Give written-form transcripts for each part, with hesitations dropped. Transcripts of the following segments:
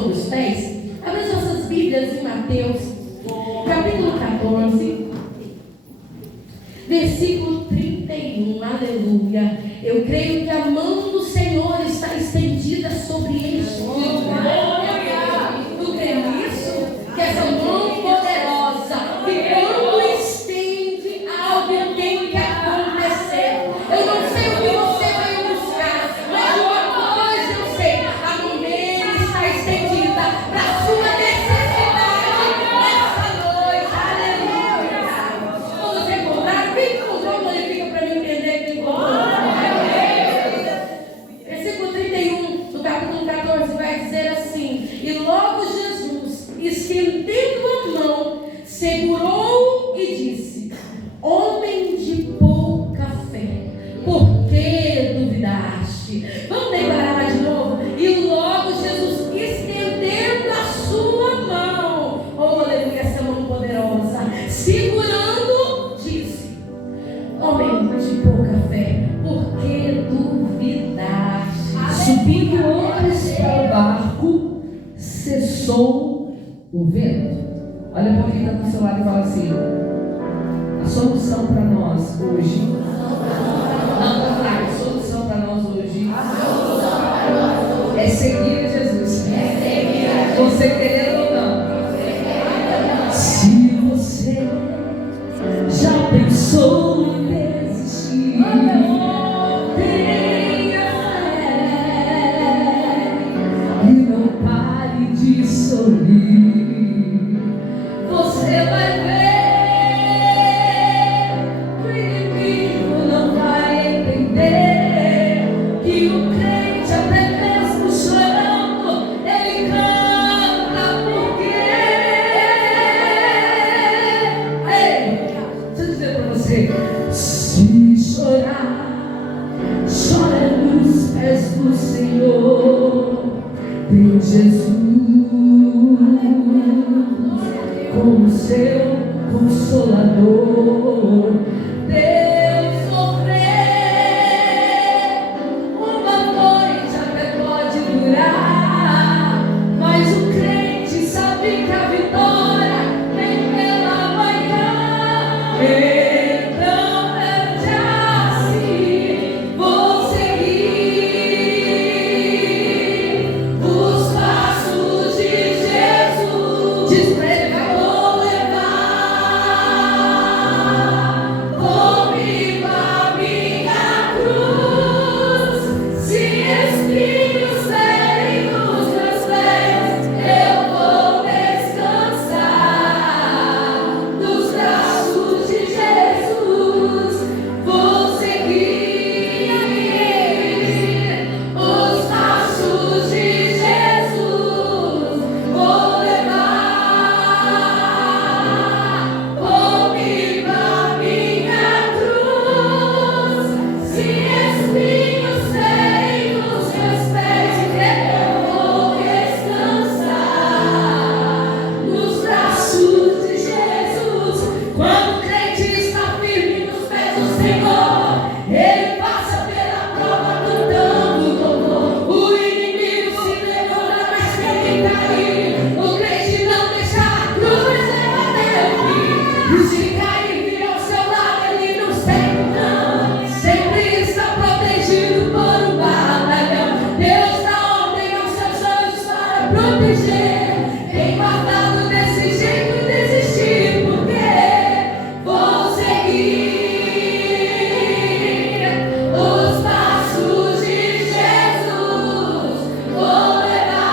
sobre os pés, abre as nossas Bíblias em Mateus, capítulo 14, versículo 31. Aleluia. Eu creio que a mão do Senhor está estendida sobre este lugar. Tu crê nisso? Que essa mão poderosa, que quando estende, algo tem que acontecer. Eu não sei o que você vai buscar, mas uma coisa eu sei: a mão dele está estendida para a sua necessidade nessa noite. Aleluia. Todos encontraram? Quem encontrou, glorifica para mim entender que encontrou. Versículo 31 do capítulo 14 vai dizer assim: e logo Jesus, estendendo a mão, segurou e disse: homem de pouca fé, por que duvidaste? Vamos declarar de novo. E logo Jesus, estendendo a sua mão, oh aleluia, essa mão poderosa, segurando, disse: homem de pouca fé, por que duvidaste? Subindo homens para o barco, cessou o vento. Olha para quem está do seu lado e fala assim: a solução para nós hoje. Não, a solução para nós hoje é seguir a Jesus. Você querendo ou não. Se você já pensou em desistir, tenha fé e não pare de sorrir. Você vai ver que o inimigo não vai entender que o crente, até mesmo chorando, ele canta porque. Ei, deixa eu dizer para você: se chorar, chora nos pés do Senhor. Tem Jesus como seu consolador. Deus sofrer, uma noite até pode durar, mas o crente sabe que a vitória vem pela manhã. Então eu já sim vou seguir os passos de Jesus. Diz pra ele: vou levar comigo a minha cruz. Se espinhos derem nos meus pés, eu vou descansar nos braços de Jesus. Vou seguir os passos de Jesus. Vou levar comigo a minha cruz. Se espinhos derem nos meus pés, eu vou descansar nos braços de Jesus. Quando o crente está firme nos pés do Senhor, ele passa pela prova cantando louvor. O inimigo se levanta, mas quem cair, o crente não deixa a cruz levar até o fim. E se cair, vira ao seu lado, ele não segue não. Sempre está protegido por um batalhão. Deus dá ordem aos seus anjos para proteger. Tem guardado desse jeito desistir, porque vou seguir os passos de Jesus. Vou levar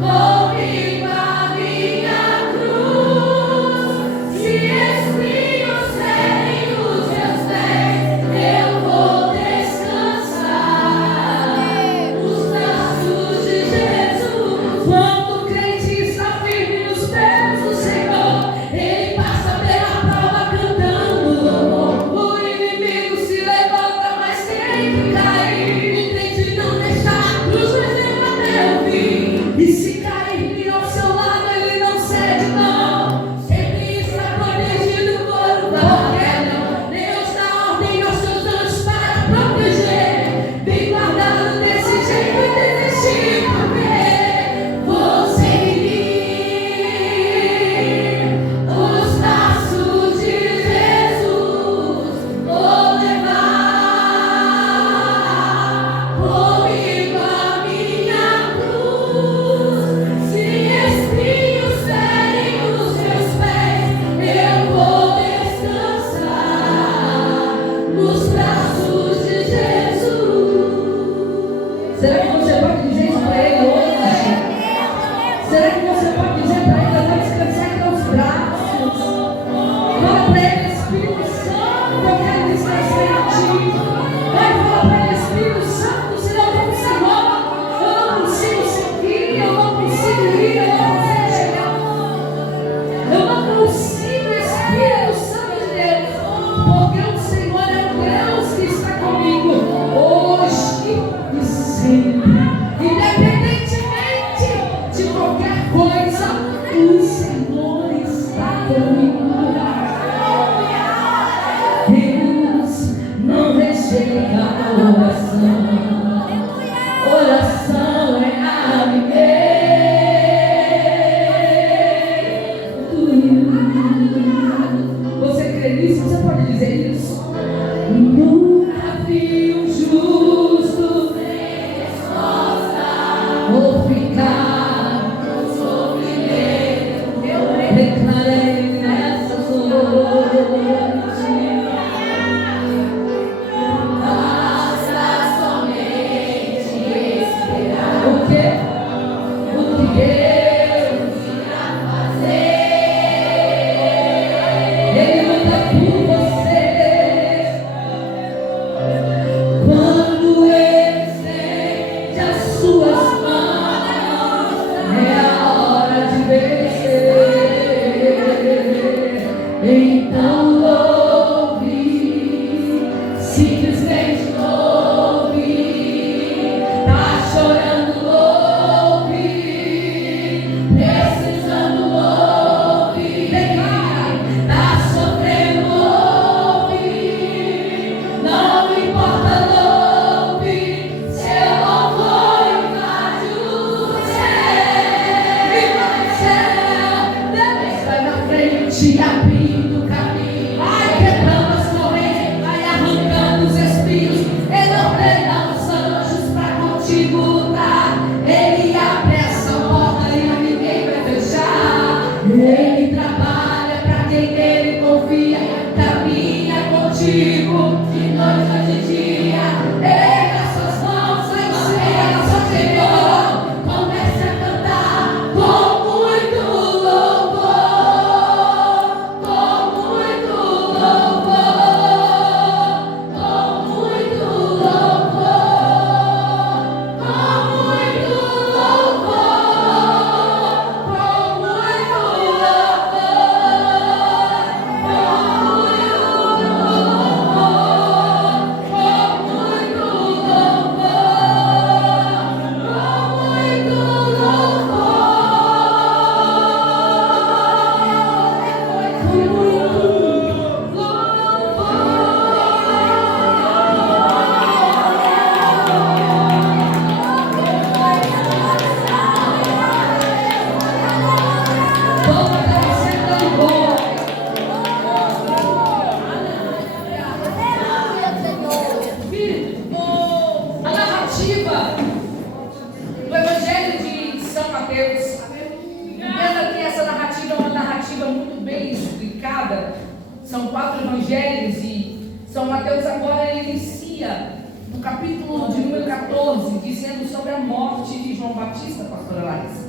comigo a minha cruz. Se espinhos derem nos meus pés, eu vou descansar nos braços de Será que você pode dizer isso para Ele hoje? Será que você pode dizer para Ele: eu vou descansar em teus braços? Fala para Ele: Espírito Santo, eu quero descansar em Ti. Vai falar para Ele: Espírito Santo, Senhor, eu não consigo seguir, eu não consigo ir, eu não consigo chegar. Eu não consigo, Espírito Santo de Deus, porque o Senhor é o Deus que está comigo hoje e sempre. Independentemente de qualquer coisa, o Senhor está comigo. Deus não rejeita a oração. Oração é alimento. Você crê nisso? Você pode dizer isso? Nunca vi um justo vou ficar no sofrimento. Eu declarei nessa noite. Basta somente esperar. O que Deus irá fazer. Ele luta por você. Quando Ele estende as suas mãos, é a hora de vencer. Então louve, simplesmente louve. Tá chorando, louve. Precisando, louve. Tá sofrendo, louve. Não importa, louve. Seu louvor invade o céu. Deus vai na frente, abrindo o caminho. Vai quebrando as correntes, vai arrancando os espinhos. Ele ordena os anjos para contigo lutar. Ele abre essa porta e ninguém vai fechar. Ele trabalha para quem nele confia. Caminha contigo de noite e de dia. Erga suas mãos, enxerga seu Senhor. Comece a cantar com muito louvor. Com muito louvor. Com muito louvor. Com muito louvor. Com muito A narrativa do Evangelho de São Mateus, entenda que essa narrativa é uma narrativa muito bem explicada. São 4 evangelhos e São Mateus agora ele inicia no capítulo de número 14, dizendo sobre a morte de João Batista, pastora Larissa.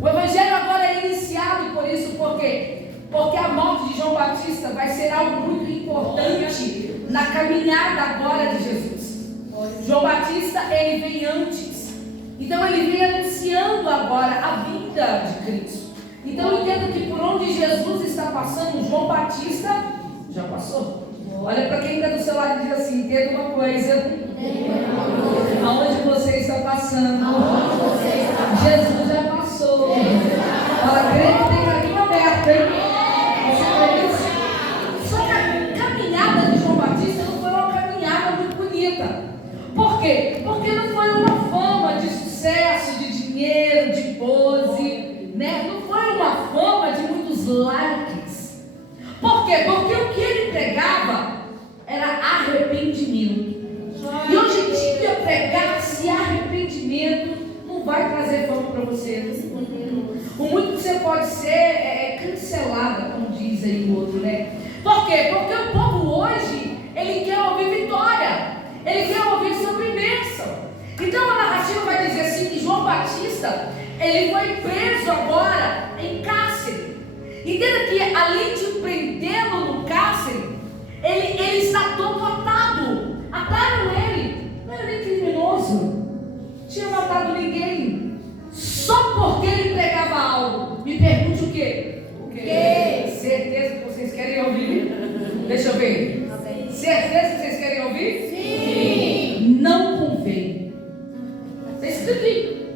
O evangelho agora é iniciado por isso, por quê? Porque a morte de João Batista vai ser algo muito importante na caminhada agora de Jesus. João Batista, ele vem antes. Então ele vem anunciando agora a vinda de Cristo. Então entenda que por onde Jesus está passando, João Batista já passou. Olha para quem está do seu lado e diz assim: entenda uma coisa. Aonde você está passando, Jesus já passou. Fala, crê que tem caminho aberto, hein? Você crê nisso? Só que a caminhada de João Batista não foi uma caminhada muito bonita. Por quê? Porque não foi uma fama de sucesso, de dinheiro, de pose, né? Não foi uma fama de muitos likes. Por quê? Porque o que ele pregava era arrependimento. E hoje em dia pregar-se arrependimento não vai trazer fama para você. O muito que você pode ser cancelada, como diz aí o outro, né? Por quê? Porque o povo hoje, ele quer ouvir vitória. Ele quer ouvir sobre bênção. Então carapuça, ele foi preso agora em cárcere. Entenda que além de prendê-lo no cárcere, ele está todo atado. Ataram ele. Não era nem criminoso, não tinha matado ninguém, só porque ele pregava algo. Me pergunte o quê? O quê? Certeza que vocês querem ouvir? Deixa eu ver. Certeza que vocês querem ouvir? Sim. Não convém. Está escrito aqui.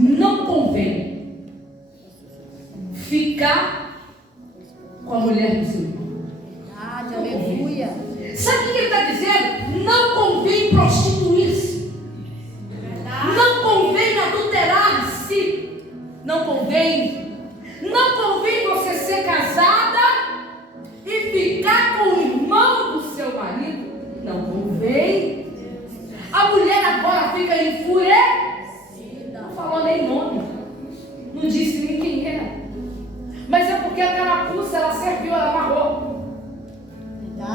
Não convém ficar com a mulher do seu irmão. Aleluia. Sabe o que ele está dizendo? Não convém prostituir-se. Não convém adulterar-se. Não convém. Não convém você ser casada e ficar com o irmão do seu marido. Não convém. A mulher agora fica enfurecida. Não falou nem nome. Não disse nem quem era. Mas é porque a carapuça, ela serviu, ela amarrou.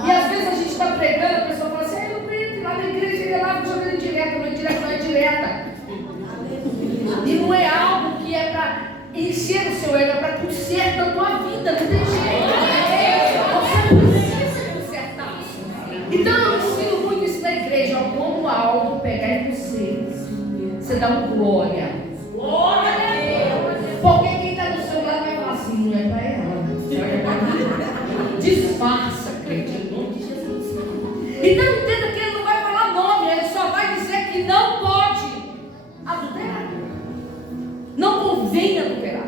E às vezes a gente está pregando, a pessoa fala assim: eu prego lá na igreja, ele é lá jogando indireta. Não é indireta, não é direta. E não é algo que é para encher o seu ego, é para consertar a tua vida. Não tem jeito. Você precisa consertar. Então eu ensino muito isso na igreja. Ó, quando algo pegar em você, você dá um glória. Glória a Deus. Porque quem está do seu lado vai falar assim: não é para ela. Disfarça, crente, em nome de Jesus. Então entenda que ele não vai falar nome, ele só vai dizer que não pode adulterar. Não convém adulterar.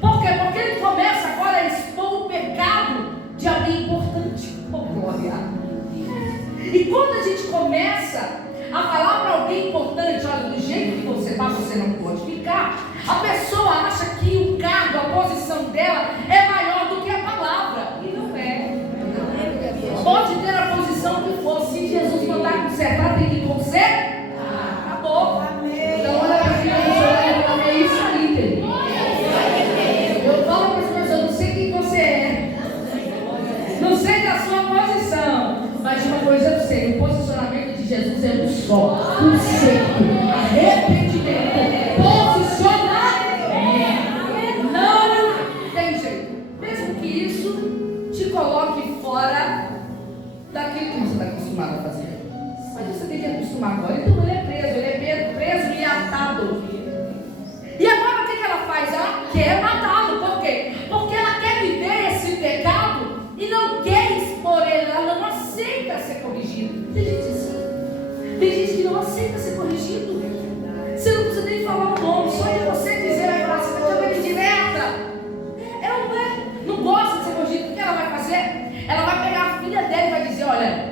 Por quê? Porque ele começa agora a expor o pecado de alguém importante. Oh, glória. E quando a gente começa a falar para alguém importante: olha, do jeito que você está, você não pode ficar. A pessoa acha que o cargo, a posição dela é maior do que a palavra. E não é. Pode ter a posição que for. Se Jesus mandar consertar, tem que consertar. Acabou. Então olha para a filha, é isso aí, querido. Eu falo para as pessoas: eu não sei quem você é, não sei da sua posição, mas uma coisa eu sei: o posicionamento de Jesus é um só, um seco, arrependimento, posicionamento. Não tem jeito. Mesmo que isso te coloque fora daquilo que você está acostumado a fazer. Mas você tem que acostumar agora. Então ele é preso e atado. E agora o que ela faz? Ela quer matá-lo. Por quê? Porque ela quer viver esse pecado e não quer expor ele. Ela não aceita ser corrigido. Tem gente assim. Tem gente que não aceita ser corrigido. Você não precisa nem falar o nome. Só de você dizer, vai falar assim: você está direta. Ela não é. Não gosta de ser corrigido. O que ela vai fazer? Ela vai pegar a filha dela e vai dizer: olha,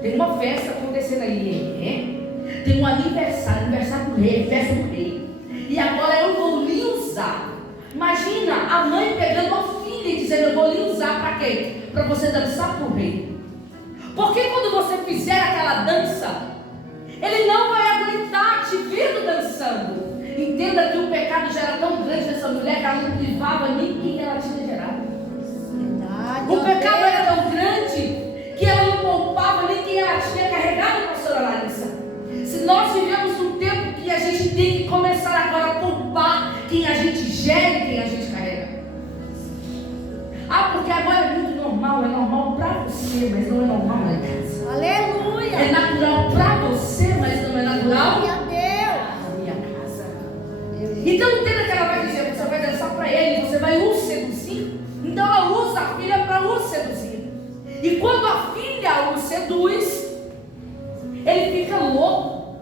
tem uma festa acontecendo aí, tem um aniversário do rei, festa do rei, e agora eu vou lhe usar. Imagina a mãe pegando a filha e dizendo: eu vou lhe usar para quê? Para você dançar para o rei. Porque quando você fizer aquela dança, ele não vai aguentar te vendo dançando. Entenda que o pecado já era tão grande nessa mulher que ela não privava nem quem ela tinha gerado. O pecado era tão grande que ela não poupava nem quem ela tinha carregado, pastora Larissa. Se nós vivemos num tempo que a gente tem que começar agora a poupar quem a gente gera e quem a gente carrega. Ah, porque agora é muito normal, é normal para você, mas não é normal na casa. Aleluia. É natural para você, mas não é natural Glória a Deus. na minha casa. Então entenda que ela vai dizer: você vai dançar para ele, você vai o seduzir. Então ela usa a filha para o seduzir. E quando a filha o seduz, ele fica louco.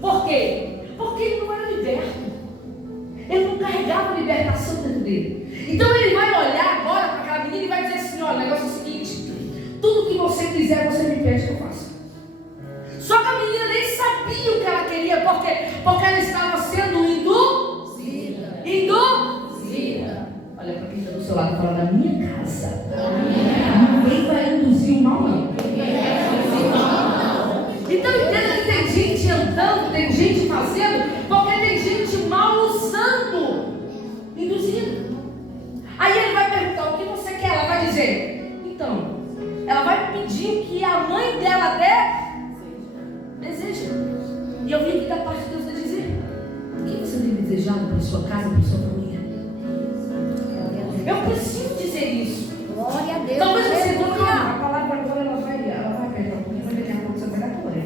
Por quê? Porque ele não era liberto. Ele não carregava a libertação dentro dele. Então ele vai olhar agora para aquela menina e vai dizer assim: olha, o negócio é o seguinte: tudo que você quiser, você me pede que eu faça. Só que a menina nem sabia o que ela queria. Por quê? Porque ela estava sendo induzida. Induzida. Olha para quem está do seu lado e fala: na minha casa, ninguém vai induzir o mal, não. Então entenda que tem gente andando, tem gente fazendo, porque tem gente mal usando, induzindo. Aí ele vai perguntar: o que você quer? Ela vai dizer: então, ela vai pedir o que a mãe dela deseja. E eu vim aqui da parte de Deus a dizer: desejado para a sua casa, para a sua família. Eu preciso dizer isso. Glória a Deus. Talvez você não calma. A palavra agora ela vai apertar um pouquinho, mas daqui a pouco você vai dar glória. É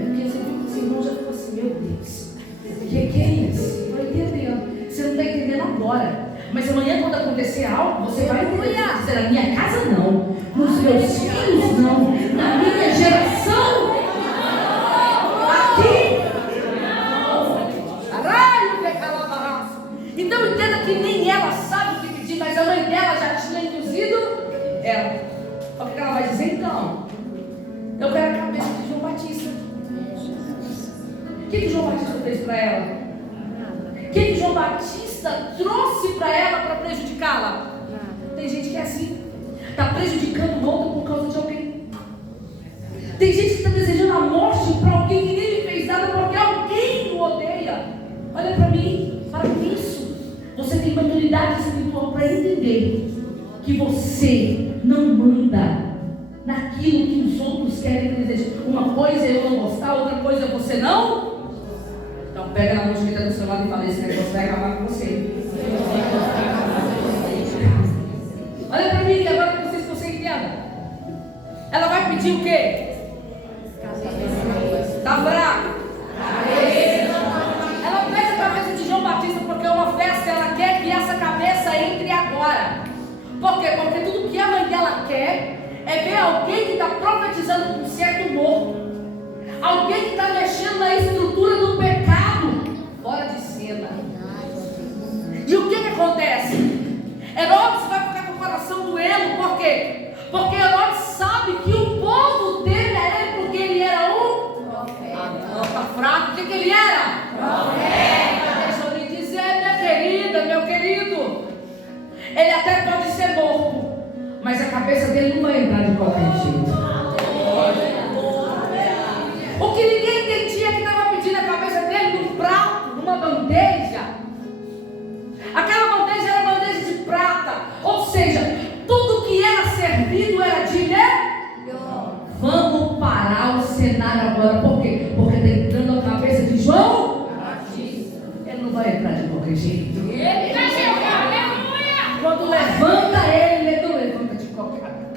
porque você viu que os irmãos já ficou assim, meu Deus. O que é isso? Não entendendo. Você não está entendendo agora. Mas amanhã, quando acontecer algo, você vai dizer: na minha casa não, nos meus filhos não, na minha geração aqui. Então entenda que nem ela sabe o que pedir, mas a mãe dela já tinha induzido ela. O que ela vai dizer então? Eu quero a cabeça de João Batista. O que João Batista fez para ela? O que João Batista trouxe para ela para prejudicá-la? Tem gente que é assim, está prejudicando o outro por causa de alguém. Tem gente que está desejando a morte para alguém que nem lhe fez nada porque alguém o odeia. Olha para mim, para isso. Você tem maturidade espiritual para entender que você não manda naquilo que os outros querem que desejem. Uma coisa é eu não gostar, outra coisa é você não. Então pega na mão de quem está do seu lado e fala: esse negócio vai acabar com você. Olha para mim, que agora que você entenda. Ela vai pedir o quê? Está brava? Ela pede a cabeça de João Batista porque é uma festa, ela quer que essa cabeça entre agora. Por quê? Porque tudo que a mãe dela quer é ver alguém que está profetizando com certo morto. Alguém que está mexendo na estrutura do pecado fora de cena. E o que acontece? Herodes vai ficar com o coração doendo. Por quê? Porque Herodes sabe que o povo dele é ele, porque ele era um profeta. Fraco. O que ele era? Profeta. Deixa eu lhe dizer, minha querida, meu querido, ele até pode ser morto, mas a cabeça dele não vai entrar de qualquer jeito. O que ninguém entendia é que estava pedindo a cabeça dele num prato, numa bandeja. Aquela bandeja era bandeja de prata, ou seja, tudo que era servido era de melhor. Vamos parar o cenário agora. Por quê? Porque está entrando a cabeça de João Batista. Ele não vai entrar de qualquer jeito. Quando levanta ele não levanta de qualquer jeito.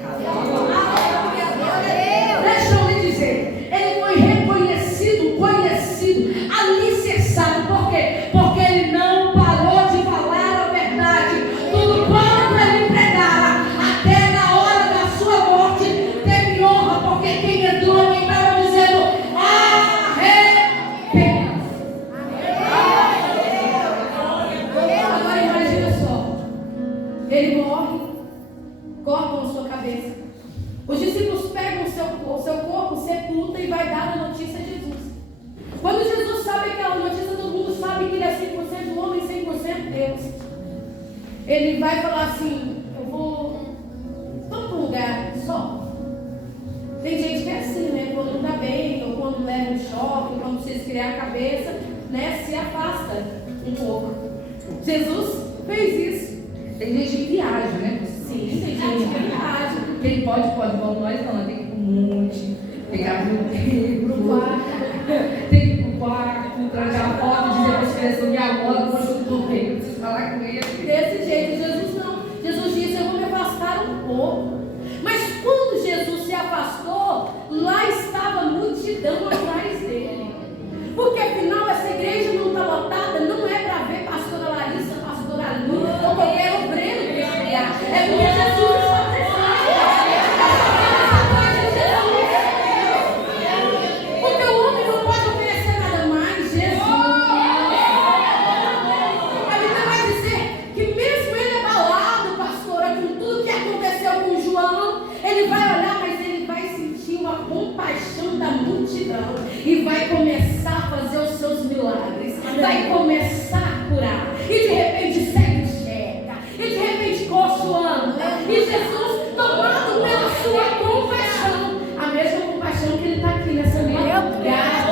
Deixa eu lhe dizer, ele foi reconhecido, conhecido, alicerçado. Por quê? Porque ele não parou de falar a verdade. Tudo quanto ele pregava, até na hora da sua morte, teve honra, porque quem entrou aqui estava dizendo: arrependa-se. Agora imagina só, ele morre, cortam a sua cabeça. Os discípulos pegam o seu corpo, sepultam e vai dar a notícia a Jesus. Quando Jesus sabe aquela notícia, todo mundo sabe que ele é 100% homem e 100% Deus. Ele vai falar assim: vamos para um lugar só. Tem gente que é assim, né? Quando não está bem, ou quando leva um choque, ou quando precisa criar a cabeça, né? Se afasta um pouco. Jesus fez isso. Tem gente que viaja, né? Sim, tem gente que viaja. Quem pode, vamos nós não. Tem que ir para o monte, pegar pro quarto, tem que ir pro quarto, trancar a porta, dizer para as crianças: minha avó, não ajudou ele, preciso falar com ele. Desse jeito, Jesus não. Jesus disse: eu vou me afastar um pouco. Mas quando Jesus se afastou, lá estava a multidão atrás dele. Porque afinal essa igreja não está lotada, não é para ver pastora Larissa, pastora Lu, ou qualquer obreiro que chegar. É porque Jesus está presente. Porque o homem não pode oferecer nada mais. Jesus. A Bíblia vai dizer que mesmo ele abalado, pastora, com tudo que aconteceu com João, ele vai olhar, mas ele vai sentir uma compaixão da multidão e vai começar a fazer os seus milagres. Vai começar a curar. E de repente cego enxerga. E de repente coxo anda. E Jesus, tomado pela sua compaixão, a mesma compaixão que ele está aqui nessa madrugada.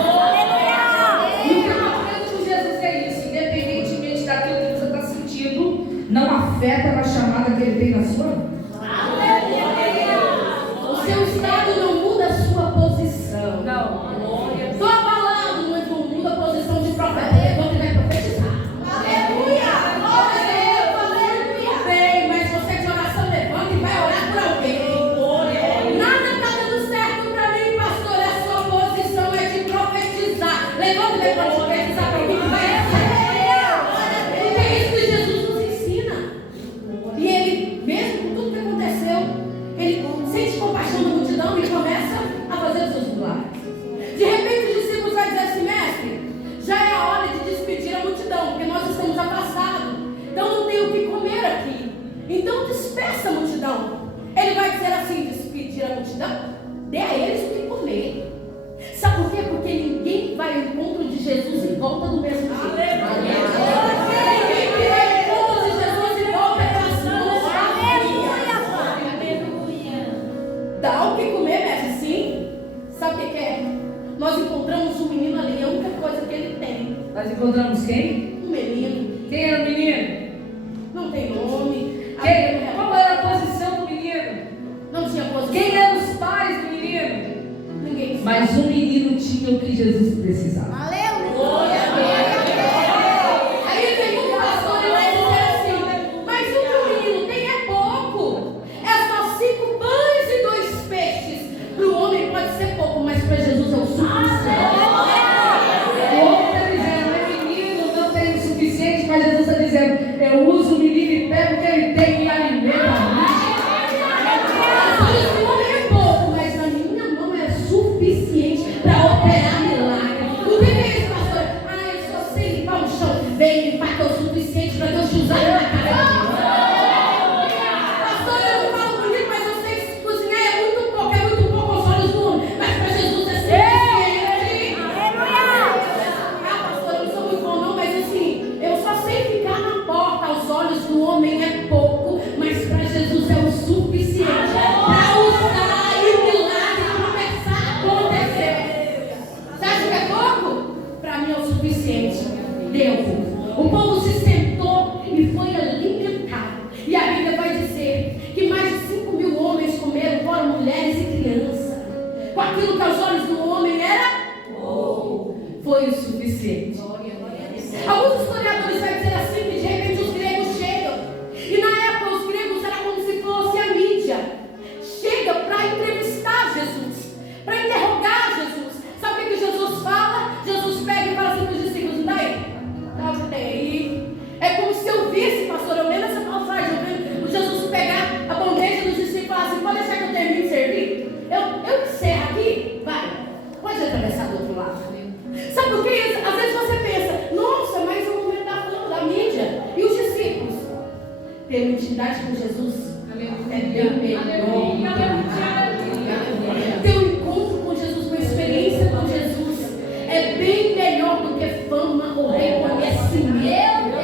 E o que eu aprendo com Jesus é isso: independentemente daquilo que você está sentindo, não afeta na chamada que ele tem na sua vida. O seu estado não muda a sua posição. Não. Estou abalado, mas não muda a posição de profeta. dê a eles o que comer. Sabe por quê? Porque ninguém vai ao encontro de Jesus e volta do mesmo jeito. Ninguém vai ao encontro de Jesus e volta com as mãos vazias. Dá o que comer, mestre, sim. Sabe o que é? Nós encontramos um menino ali, a única coisa que ele tem. Nós encontramos quem? Um menino. Quem era o menino? Não tem nome. Qual era a posição do menino? Não tinha posição. Quem eram os pais do menino? Ninguém sabe. Mas o menino tinha o que Jesus precisava. Aleluia! Aí vem um pastor e vai dizer assim: mas o que o menino tem é pouco. É só 5 pães e 2 peixes. Para o homem pode ser pouco, mas para Jesus é o suficiente. O homem está dizendo, é menino, não tem o suficiente, mas Jesus está dizendo, eu uso o menino e pego o que ele tem e alimento a mim. Para operar milagre. O que é isso, pastor? Eu só sei limpar o chão. Vem limpar que é o suficiente para Deus te usar na casa de Deus. Pastor, eu não falo bonito, mas eu sei que cozinhar é muito pouco aos olhos do homem. Mas para Jesus é suficiente. Pastor, eu não sou muito bom não, mas assim, eu só sei ficar na porta. Aos olhos do homem é pouco, mas para Jesus é o suficiente. Para usar e o milagre começar a acontecer. Para mim é o suficiente. Deus. O povo se sentou e foi alimentado. E a Bíblia vai dizer que mais de 5.000 homens comeram, fora mulheres e crianças. Com aquilo que aos olhos do homem era foi o suficiente. Alguns historiadores vão dizer assim que de repente os gregos chegam. E na época os gregos era como se fosse a mídia. Chega para entrevistar Jesus, para interrogar Jesus. Sabe o que Jesus fala? Jesus pega e fala assim para os discípulos: não daí? Dá o que tem aí. É como se eu visse, pastor, eu lendo essa passagem, eu vendo Jesus pegar a bandeja dos discípulos e falar assim: pode deixar que eu termine de servir? Eu encerro aqui? Vai. Pode atravessar do outro lado. Sabe por quê? Às vezes você pensa: nossa, mas o momento da fama, da mídia. E os discípulos? Ter uma intimidade com Jesus é bem melhor. Ter um encontro com Jesus, uma experiência com Jesus é bem melhor do que fama ou reconhecimento.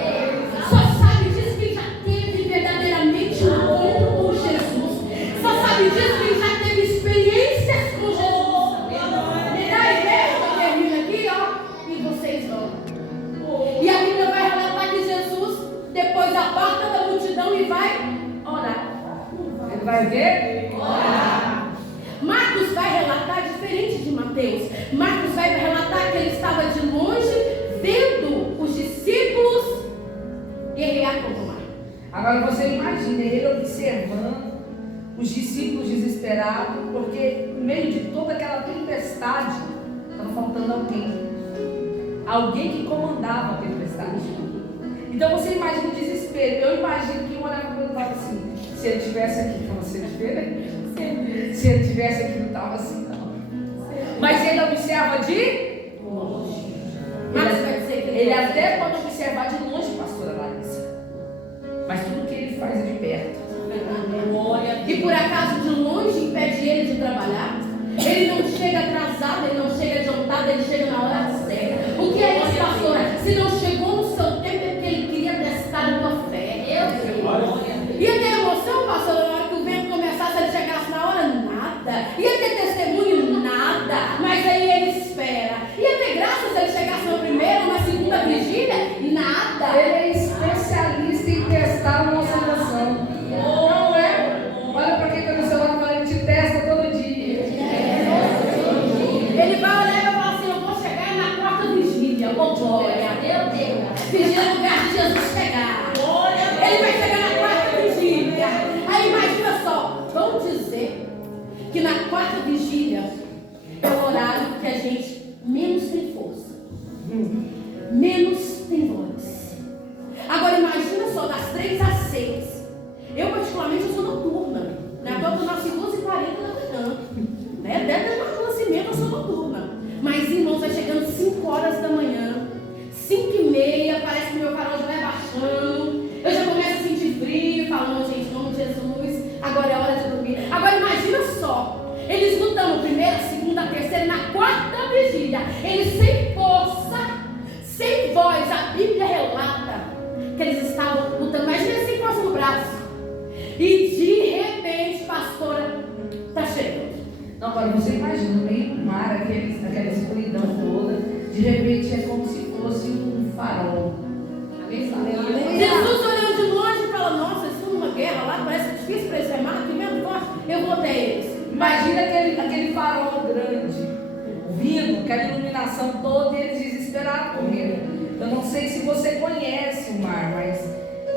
Só sabe disso quem já teve verdadeiramente um encontro com Jesus. Só sabe disso quem já teve experiências com Jesus. Me dá a ideia que eu termino aqui, ó, e vocês vão. E a Bíblia vai relatar que Jesus depois aparta da multidão e vai orar. Ele vai ver? Orar. Marcos vai relatar diferente de Mateus. Marcos vai relatar que ele estava de longe vendo os discípulos guerrear contra o mar. Agora você imagina ele observando os discípulos desesperados, porque no meio de toda aquela tempestade estava faltando alguém que comandava a tempestade. Então você imagina o desespero. Eu imagino que um olhava para o outro e falava assim: se ele estivesse aqui, estava sendo diferente. Se ele estivesse aqui, não estava assim, não. Mas ele observa de longe. Ele até pode observar de longe, pastora Larissa. Mas tudo que ele faz é de perto. E por acaso de longe impede ele de trabalhar? Ele não chega atrasado, ele não chega adiantado, ele chega na hora certa. O que é isso, pastora? Se não chegou no seu tempo, é porque ele queria testar a tua fé. Ia ter emoção, pastora, na hora que o vento começasse, ele chegasse na hora? Nada. Ia ter testemunho? Nada. Mas aí ele espera. Ia ter graça se ele chegasse na primeira ou na segunda vigília? Nada. Ele é especialista em testar a nossa emoção. Não é? Olha para quem está no seu lado, ele te testa todo dia. Ele vai olhar e vai falar assim: eu vou chegar na família. Eles sem força, sem voz. A Bíblia relata que eles estavam lutando. Imagina assim, força no braço. E de repente, pastora, está chegando. Não, agora você imagina, no meio do mar, aquela escuridão toda, de repente é como se fosse um farol. Jesus olhando de longe e fala: nossa, eles estão numa guerra lá, parece difícil para eles remar, que mesmo forte, eu vou até eles. Imagina aquele farol grande, vindo, aquela iluminação toda, e eles desesperados com medo. Eu não sei se você conhece o mar, mas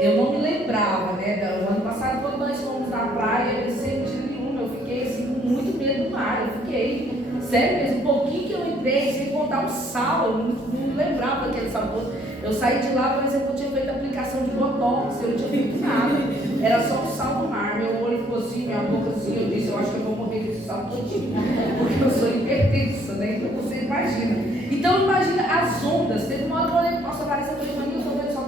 eu não me lembrava, né? O ano passado, quando nós fomos na praia, sem motivo nenhum, eu fiquei assim, com muito medo do mar. Eu fiquei, sério mesmo, um pouquinho que eu entrei, sem contar o sal, eu não lembrava daquele sabor. Eu saí de lá, mas eu não tinha feito aplicação de botox, eu não tinha feito nada. Era só o sal do mar. Meu olho ficou assim, minha boca assim. Eu disse: eu acho que eu vou morrer desse sal todinho, porque eu sou hipertensa, né? Então você imagina. Então imagina as ondas. Teve uma hora que eu olhei para nossa Larissa e falei: mas eu estou vendo só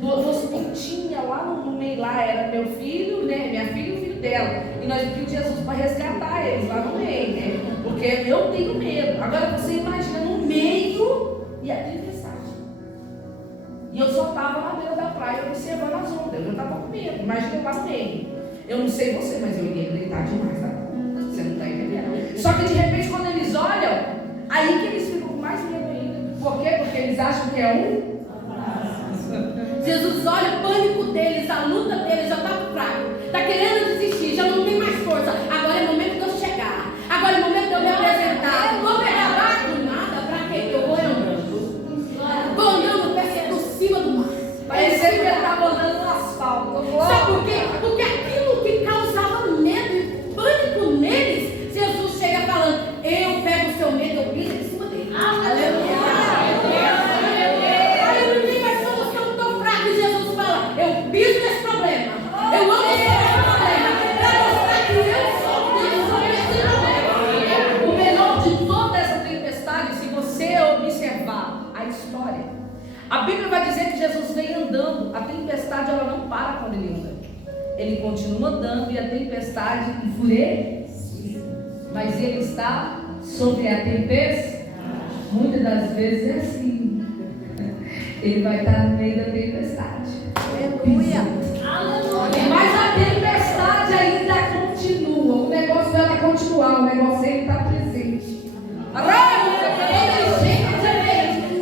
duas pontinhas lá no meio. Lá era meu filho, né? Minha filha e o filho dela. E nós pedimos Jesus para resgatar eles lá no meio, né? Porque eu tenho medo. Agora você imagina no meio e a tempestade. E eu só estava lá dentro da praia observando as ondas. Eu estava com medo. Imagina eu lá no meio. Eu não sei você, mas eu ia gritar demais, tá? Você não está entendendo. Só que de repente, quando eles olham, aí que eles ficam com mais medo ainda. Por quê? Porque eles acham que é um. Jesus olha o pânico deles, a luta deles já está fraco, está querendo desistir, já não tem mais força. Agora é o momento de eu chegar, agora é o momento de eu me apresentar. Não vou pegar do nada, para quê? Eu vou andando. Vou andando por cima do mar. Parecia que ele estava andando no asfalto. Sabe por quê? Porque aquilo que causava medo e pânico neles, Jesus chega falando: eu pego o seu medo, eu piso em cima dele. Aleluia. Eu piso nesse problema. Eu amo esse problema. Para mostrar que eu sou Deus sobre esse problema. O melhor de toda essa tempestade, se você observar a história, a Bíblia vai dizer que Jesus vem andando. A tempestade, ela não para quando ele anda. Ele continua andando e a tempestade enfurece. Mas ele está sobre a tempestade. Muitas das vezes é assim. Ele vai estar no meio da tempestade. Aleluia. Mas a tempestade ainda continua. O negócio dela continuar, o negócio dele está presente.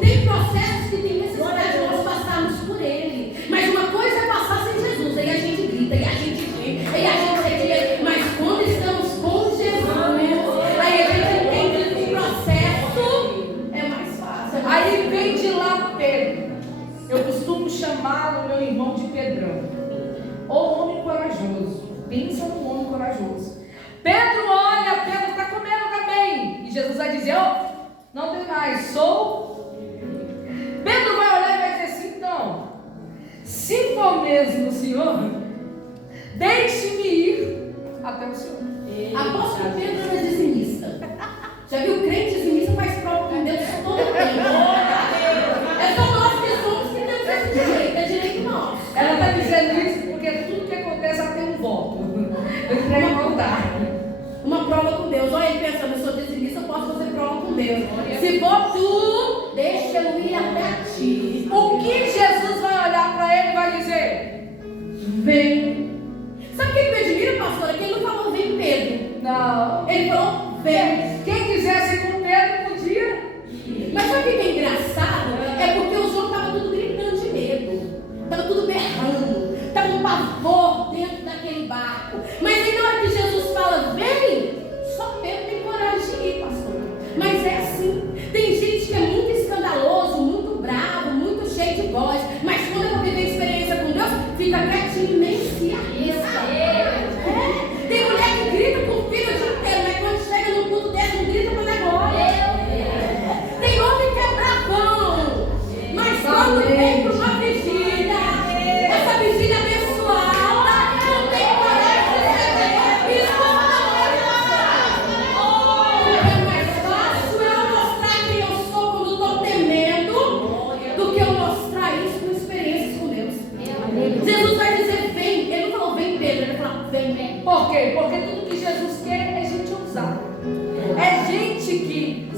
Tem processos que tem necessidade de nós passarmos por ele. Mas uma coisa é passar sem Jesus. Aí a gente grita, aí a gente vem, aí a gente retira. Mas quando estamos com Jesus, aí a gente entende que o processo é mais fácil. Aí vem de lá Pedro. Eu costumo chamá-lo, meu irmão, de Pedrão. O homem corajoso. Pensa no homem corajoso. Pedro olha, Pedro está comendo também. E Jesus vai dizer: ó, não tem mais, sou. Pedro vai olhar e vai dizer assim: então, se for mesmo o Senhor, deixe-me ir até o Senhor. Apóstolo Pedro era dizimista. Já viu? Crente dizimista faz prova com Deus todo o tempo. É só nós que somos que temos esse direito. É direito nosso. Ela está dizendo isso porque tudo que acontece ela tem um voto. Eu queria voltar. Uma prova com Deus. Olha ele pensando: eu sou dizimista, eu posso fazer prova com Deus. Se for tu, deixa eu ir até ti. O que Jesus vai olhar para ele e vai dizer: vem. Sabe o que me admira, pastora? Que ele não falou: vem Pedro. Não. Ele falou: vem. Quem quisesse com Pedro podia. Mas sabe o que é engraçado? É porque os outros estavam tudo gritando de medo. Estava tudo berrando. Estava um pavor dentro daquele barco. Mas aí na hora que Jesus fala: vem, só Pedro tem coragem de ir, pastor. Mas é assim. Tem gente que é muito escandaloso, muito bravo, muito cheio de voz. Mas quando eu viver experiência com Deus, fica quietinho e nem se arrisca. Tem mulher que grita com o filho o dia inteiro, mas quando chega num culto desse,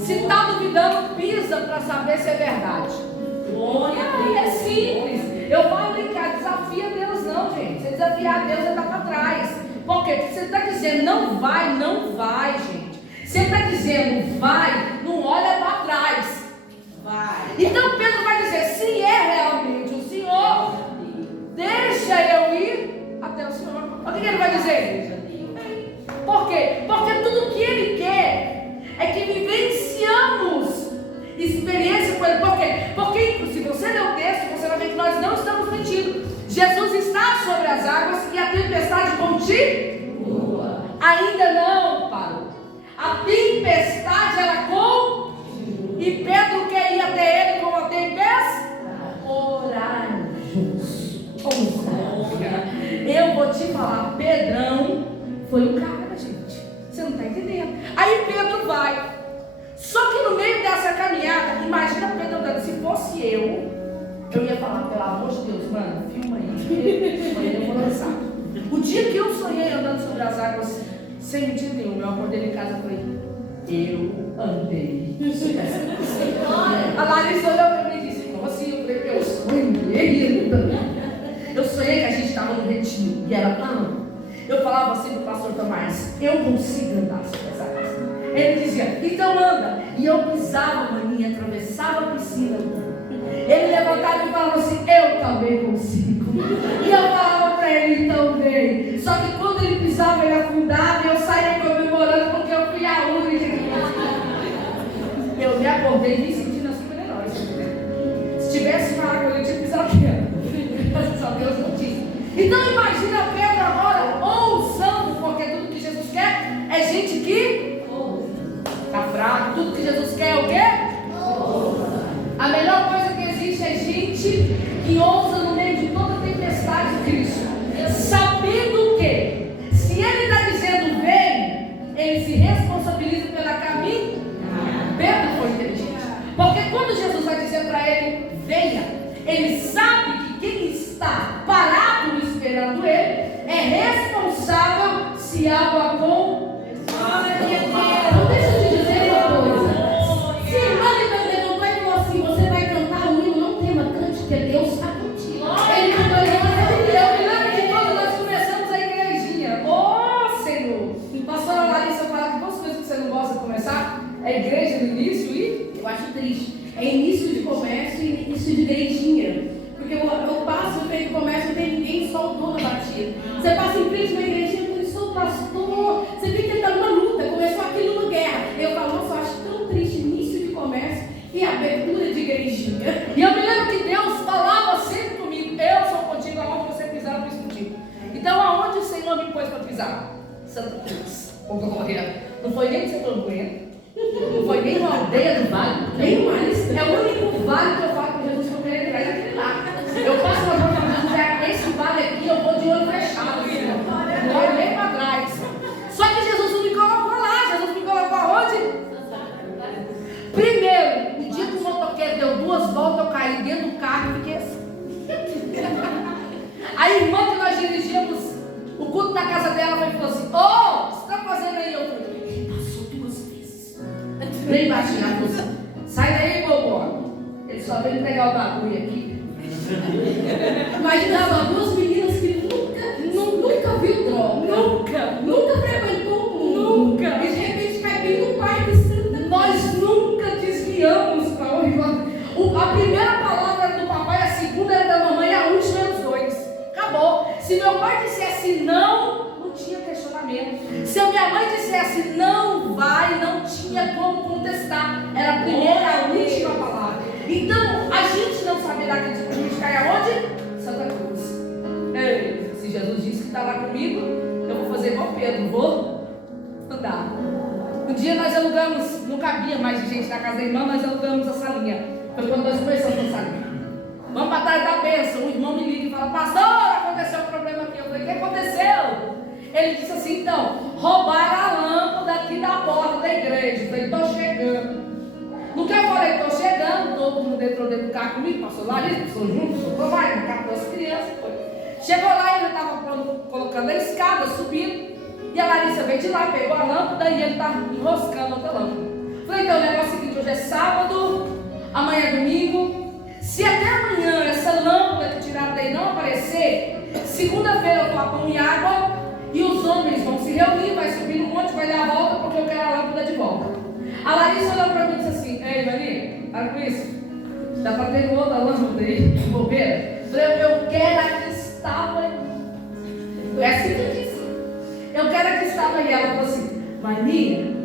Se está duvidando, pisa para saber se é verdade. É simples. Eu vou brincar, desafia Deus não, gente. Se desafiar Deus, ele está para trás. Por quê? Porque você está dizendo não vai, gente. Você está dizendo vai, não olha para trás. Vai. Então Pedro vai dizer, se é realmente o Senhor, deixa eu ir até o Senhor. O que ele vai dizer? Por quê? Porque tudo que ele quer é que vivenciamos experiência com ele. Por quê? Porque se você ler o texto, você vai ver que nós não estamos mentindo. Jesus está sobre as águas e a tempestade continua. Ainda não parou. A tempestade ela continua. E Pedro quer ir até ele com a tempestade. Orar juntos. Eu vou te falar, Pedrão foi um cara, gente. Você não está entendendo. Aí Pedro vai. Só que no meio dessa caminhada, imagina Pedro andando. Se fosse eu ia falar, pelo amor de Deus, mano, filma aí. Eu vou lançar. O dia que eu sonhei andando sobre as águas, sem mentira nenhuma, eu acordei em casa e falei, eu andei. A Larissa olhou para mim e disse, como assim? Eu falei, eu sonhei. Eu sonhei que a gente estava no retiro. E ela, não. Eu falava assim pro pastor Tomás, eu consigo andar sobre as águas. Ele dizia, então anda. E eu pisava, maninha, atravessava a piscina. Ele levantava e falava assim, eu também consigo. E eu falava para ele, também. Só que quando ele pisava, ele afundava. E eu saía comemorando porque eu fui a única. Eu me acordei me sentindo super-herói. Se tivesse uma água, eu tinha pisado aqui. Mas só Deus não disse. Então imagina Pedro agora ousando, porque tudo que Jesus quer é gente que está fraco. Tudo que Jesus quer é o quê? A melhor coisa que existe é gente que ousa no meio de toda a tempestade de Cristo, sabendo que se ele está dizendo vem, ele se responsabiliza pela caminho. Pedro foi inteligente, porque quando Jesus vai dizer para ele venha, ele sabe que quem está parado esperando ele é responsável se algo acontecer. Então deixa eu te dizer uma coisa. Se a irmã levantou e falou assim, você vai cantar o hino, não tema, cante, porque Deus está contigo. Ele cantou e eu me lembro de quando nós começamos a igrejinha. Oh Senhor! Pastora Larissa fala que duas coisas que você não gosta de começar é igreja no início e eu acho triste. É início de comércio e início de igrejinha. Porque eu passo em frente do comércio, não tem ninguém, só o dono batido. Você passa em frente de uma igrejinha, eu sou pastor. Você vê que ele está numa luta, começou aquilo numa guerra. Eu falo, nossa, eu acho tão triste início de comércio e abertura de igrejinha. E eu me lembro que Deus falava sempre comigo, eu sou contigo, aonde você pisar, eu piso contigo. Então, aonde o Senhor me pôs para pisar? Santa Cruz. Não foi nem de São Bueno. Não foi nem uma aldeia do vale, nem uma lista. É o único vale que eu falo com Jesus que eu queria entrar naquele lá. Eu passo uma mão para Jesus, esse vale aqui eu vou de olho fechado, não vou nem para trás. Só que Jesus não me colocou lá, Jesus me colocou aonde? Primeiro, no dia que o motoqueiro deu 2 voltas, eu caí dentro do carro e fiquei assim. A irmã que nós dirigíamos o culto na casa dela foi e falou assim, ô, você está fazendo aí? Eu falei, bem baixinho, ela falou assim, sai daí, bobó. Ele só veio pegar o bagulho aqui. Imaginava 2 meninas que nunca viu droga. Nunca frequentou o mundo. E de repente cai bem no Parque Santa. Nós nunca desviamos para o rival. A primeira palavra do papai, a segunda era da mamãe e a última era dos 2. Acabou. Se meu pai dissesse não tinha questionamento. Se a minha mãe dissesse não vai, não tinha como contestar. Era a primeira e a última palavra. Então, a gente não saberá que a gente cai aonde? Santa Cruz. Ei, se Jesus disse que está lá comigo, eu vou fazer igual Pedro, vou andar. Um dia nós alugamos, não cabia mais de gente na casa da irmã, nós alugamos a salinha. Foi quando nós começamos a salinha. Vamos para trás da bênção. O irmão me liga e fala, pastor, aconteceu um problema aqui. Eu falei, o que aconteceu? Ele disse assim, então, roubaram a lâmpada aqui da porta da igreja. Eu falei, estou chegando. No que eu falei, estou chegando, todo mundo entrou dentro do carro comigo, pastor Larissa, pastor Junto, pastor Tomás, no carro das crianças. Foi. Chegou lá, ele estava colocando a escada, subindo, e a Larissa veio de lá, pegou a lâmpada e ele estava enroscando outra lâmpada. Eu falei, então o negócio é hoje é sábado, amanhã é domingo. Se até amanhã essa lâmpada que tiraram daí não aparecer, segunda-feira eu tomo pão e água e os homens vão se reunir, vai subir no monte, vai dar a volta porque eu quero a lâmpada de volta. A Larissa olhou para mim e disse assim: ei, Vani, para com isso. Dá para ter outra lâmpada aí, de bobeira? Eu quero a que estava aí. É assim que eu disse. Eu quero a que estava aí. Ela falou assim: Vani,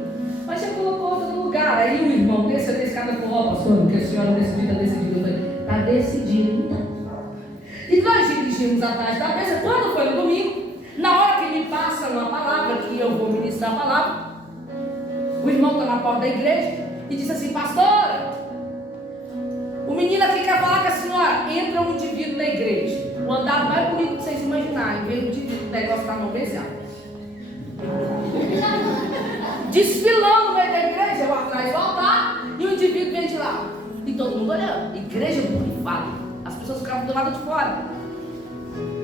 mas já colocou outra no lugar. Aí o irmão desceu da escada e falou: ó, pastor, porque a senhora decidiu, está decidido. Eu falei: está decidido então. E nós dirigimos atrás da mesa. Quando foi no domingo, na hora que me passa uma palavra, que eu vou ministrar a palavra, o irmão está na porta da igreja e disse assim: pastora, o menino aqui quer falar com a senhora. Entra um indivíduo na igreja, o andar mais bonito que vocês imaginarem. Veio um indivíduo, o negócio está no pesado, desfilando no meio da igreja, eu atrás do altar, e o indivíduo vem de lá. E todo mundo olhando, igreja borrifada, as pessoas ficavam do lado de fora.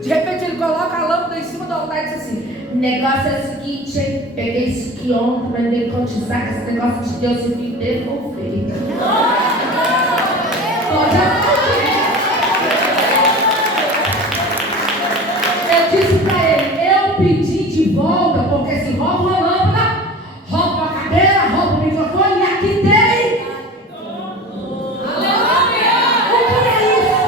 De repente ele coloca a lâmpada em cima do altar e diz assim: o negócio é o seguinte, hein? Peguei isso aqui ontem, mas nem cotizar que esse negócio de Deus se me devolver. Pode aplaudir. Eu disse para ele: eu pedi de volta, porque se rouba uma lâmpada, rouba a cadeira, rouba o microfone, e aqui tem. O que é isso?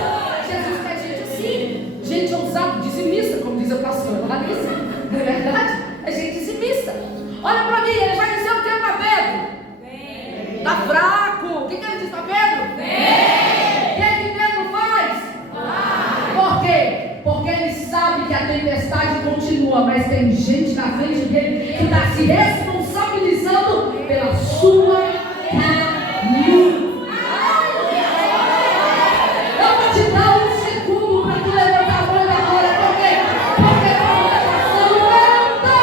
Jesus quer gente assim, gente ousada, dizimista, como diz a pastora Larissa. Não é verdade? É gente dizimista. Olha para mim, ele vai dizer o que para Pedro? Está fraco. O que ele diz para Pedro? O que Pedro faz? Por quê? Porque ele sabe que a tempestade continua, mas tem gente na frente dele que está se responsabilizando pela sua caminho. Eu vou te dar um segundo para tu levantar a mão agora. Por quê? Porque a conversação lenta,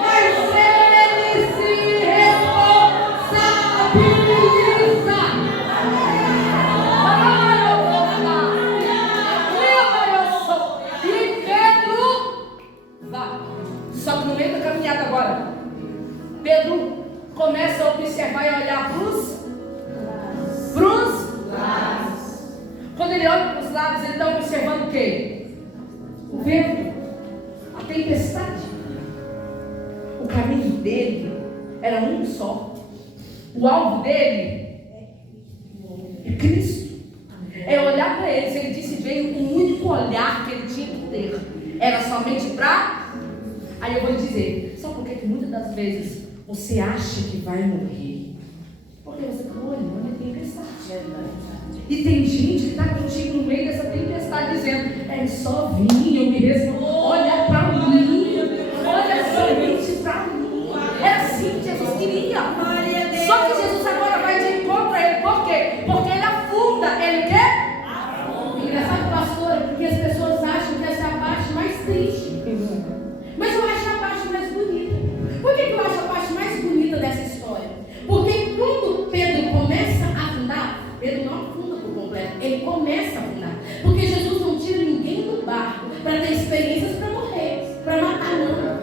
mas ele se responsabiliza. E Pedro vai. Só que no meio da caminhada agora, Pedro começa a observar e olhar para os lados. Quando ele olha para os lados, ele está observando o quê? O vento, a tempestade. O caminho dele era um só. O alvo dele é Cristo. É olhar para eles. Ele disse: veio um único olhar que ele tinha que ter. Era somente para... Aí eu vou lhe dizer, sabe por que muitas das vezes você acha que vai morrer? Porque você está olhando a tempestade. E tem gente que está contigo no meio dessa tempestade dizendo: é só vir, eu me respondo. Olha para mim, olha somente para mim. É assim que Jesus queria. Só que Jesus agora vai de encontro a ele. Por quê? Porque ele afunda. Ele o quê? Engraçado, pastor, porque as pessoas acham que essa é a parte mais triste. Mas eu acho a parte mais bonita. Por que eu acho a parte mais bonita dessa história? Porque quando Pedro começa a afundar, Pedro não afunda por completo, ele começa a afundar. Porque Jesus não tira ninguém do barco para ter experiências para morrer, para matar, não.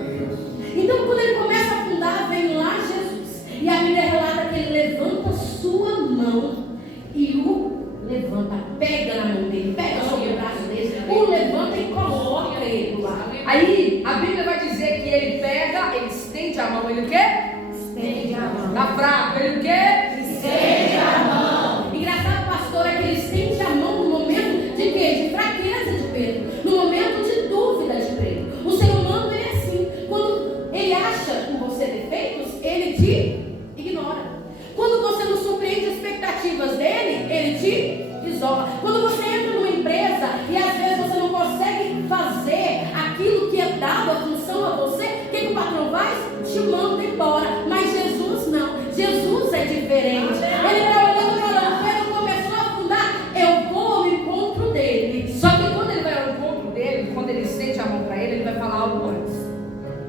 Então, quando ele começa a afundar, vem lá Jesus. E a Bíblia relata que ele levanta sua mão e o levanta, pega na mão dele, pega sobre o braço dele, o levanta e coloca ele lá. Aí a Bíblia vai dizer que ele pega, ele estende a mão, ele o quê? Estende a mão. Está fraco, ele o quê? Estende a mão. Engraçado, pastor, é que ele estende a mão no momento de quê? De fraqueza de Pedro, no momento de dúvida de Pedro. O ser humano ele é assim, quando ele acha em você defeitos, ele te ignora. Quando você não surpreende as expectativas dele, ele te isola. Quando você entra numa empresa e às vezes você não consegue fazer aquilo que é dado a função a você, o que o patrão faz? Te manda embora. Mas Jesus não. Jesus é diferente. Ele está olhando para lá. Pedro começou a afundar. Eu vou ao encontro dele. Só que quando ele vai ao encontro dele, quando ele estende a mão para ele, ele vai falar algo antes.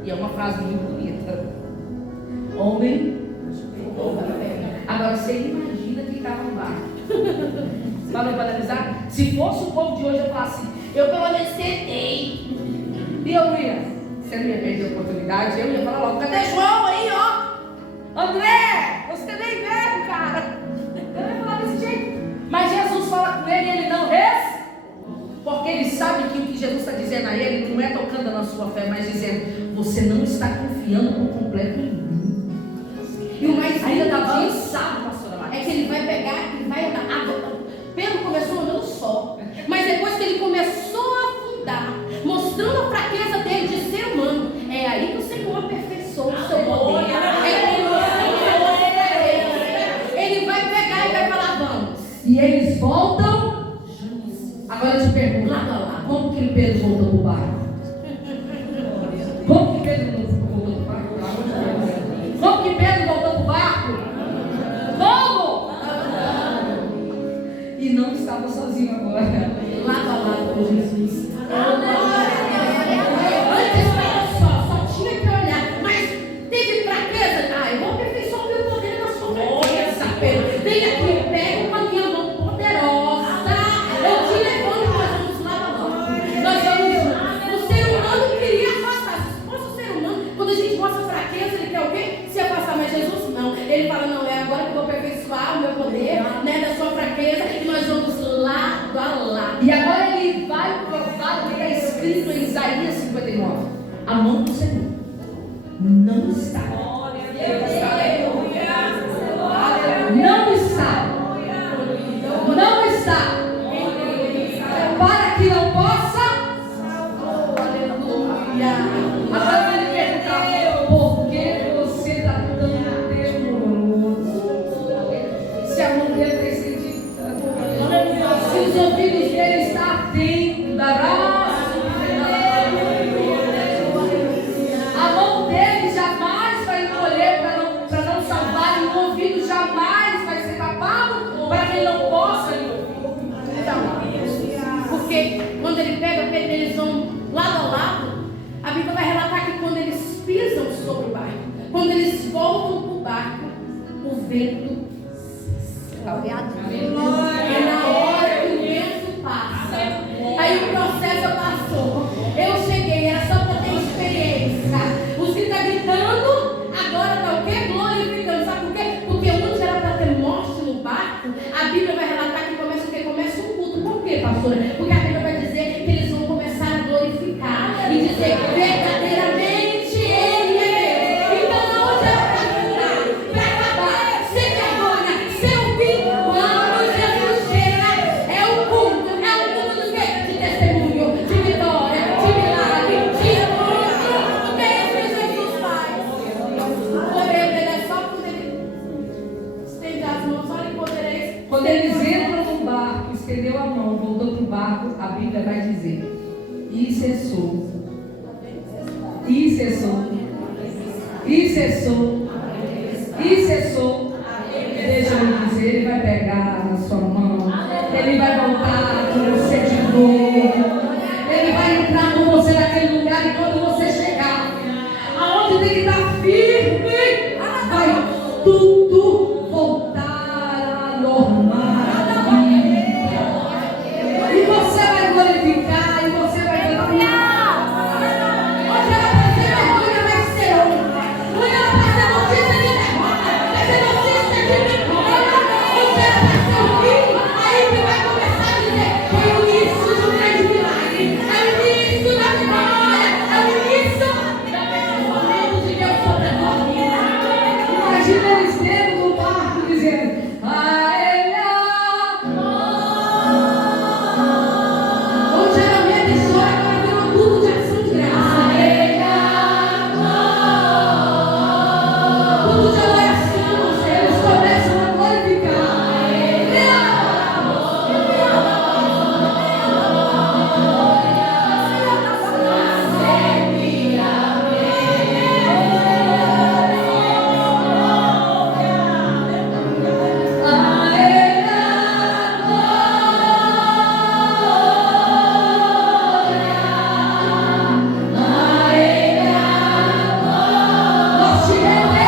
E é uma frase muito bonita. Homem. Agora você imagina quem estava no barco. Falou para analisar? Se fosse o povo de hoje, eu falo assim: eu pelo menos tentei. E eu não ia. Você não ia perder a oportunidade. Eu ia falar logo: cadê João aí, ó? André, você nem veio, cara. dizendo a ele, não é tocando na sua fé, mas dizendo: você não está confiando por completo em mim. E o mais ainda está lindo avançado, pastora Maria, é que ele vai pegar e vai andar. Pedro começou andando só, mas depois que ele começou a afundar, mostrando a fraqueza dele de ser humano, é aí que o Senhor aperfeiçoou o seu poder. Ele vai pegar e vai falar: vamos. E eles voltam. Agora eu te pergunto, lado a lado, como que Pedro voltou para o barco? Como que Pedro voltou para o barco? Como que Pedro voltou para o barco? Como? E não estava sozinho agora. Lado a lado com Jesus. Antes só tinha que olhar, mas teve fraqueza. Eu vou aperfeiçoar o meu poder na sua fraqueza, Pedro. Vem aqui, pega com a minha mão poderosa. Eu te levanto e nós vamos lado a lado. Nós vamos. O ser humano queria afastar. Se fosse o ser humano, quando a gente mostra fraqueza, ele quer o quê? Se afastar. Mas Jesus não. Ele fala: não, é agora que eu vou aperfeiçoar o meu poder, né, da sua fraqueza, e nós vamos lado a lado. E agora ele vai provar o que está escrito em Isaías 59. A mão do Senhor não está. Não está. Não está. Para que não possa. Aleluia. Agora vai lhe perguntar: por que você está tão demoroso? Se a mão dele está estendida, se os ouvidos dele estão atentos, dará. A mão dele jamais vai encolher para não salvar, e o ouvido jamais vai ser tapado para que ele não possa lhe ouvir. Porque quando ele pega Pedro, eles vão lado a lado. A Bíblia vai relatar que quando eles pisam sobre o barco, quando eles voltam para o barco, o vento é na hora que o vento passa. Aí o processo passou. Eu cheguei, era só para ter experiência. Os que estão gritando, agora está o quê? Glorificando. Sabe por quê? Porque onde era para ter morte no barco, a Bíblia vai relatar que começa o quê? Começa um culto. Por quê, pastora? Porque a Bíblia vai dizer que eles vão começar a glorificar e dizer verdadeiramente Ele é Deus. Então, onde era para curar, para acabar, sem vergonha, sem ouvir, quando Jesus chega, é o culto do quê? De testemunho, de vitória, de milagre, de encontro. O que é isso que Jesus faz? O poder dele é só quando ele estende as mãos. Olha que poder é esse. Quando eles entram no barco, estendeu a mão, voltou para o barco, a Bíblia vai dizer: e cessou. E cessou. E cessou. E cessou. Deixa eu dizer, ele vai pegar na sua mão. Ele vai voltar com você de novo. Ele vai entrar com você naquele lugar, e quando você chegar aonde tem que estar firme, vai tudo voltar a normal. E você vai glorificar, e você vai cantar. Onde ela vai ser vergonha, vai ser honra. Onde ela vai ser notícia de derrota, vai ser notícia de vitória. Onde ela vai ser ouvido, aí que vai começar a dizer: é o início de um grande milagre, é o início da vitória, é o início da aperfeiçoamento de Deus sobre a tua vida. Imagina eles dentro do barco dizendo: onde era medo e choro, agora virou tudo de ação de graça. Tudo de adoração. Eles começam a glorificar. Nós te rendemos.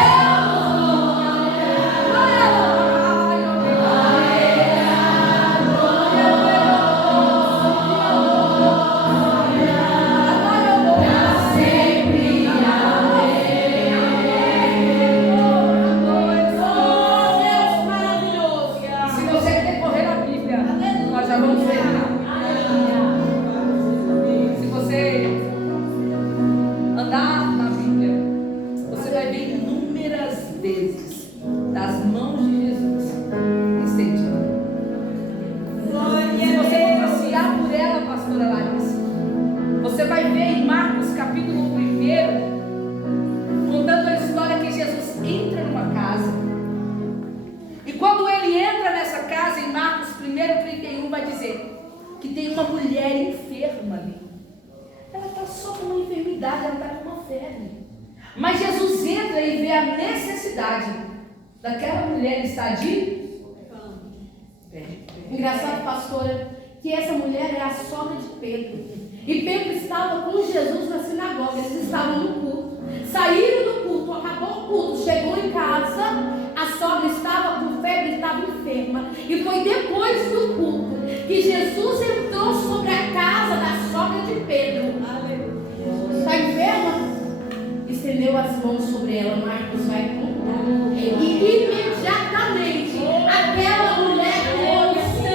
Se você quer correr na Bíblia, nós já vamos ver. Se você que tem uma mulher enferma ali. Ela está só com uma enfermidade, ela está com uma febre. Mas Jesus entra e vê a necessidade daquela mulher estar de... Engraçado, pastora, que essa mulher é a sogra de Pedro. E Pedro estava com Jesus na sinagoga, eles estavam no culto. Saíram do culto, acabou o culto, chegou em casa, a sogra estava com febre, estava enferma. E foi depois do culto que Jesus entrou sobre a casa da sogra de Pedro. Está enferma? Estendeu as mãos sobre ela. Marcos vai contar. E imediatamente aquela mulher pôs-se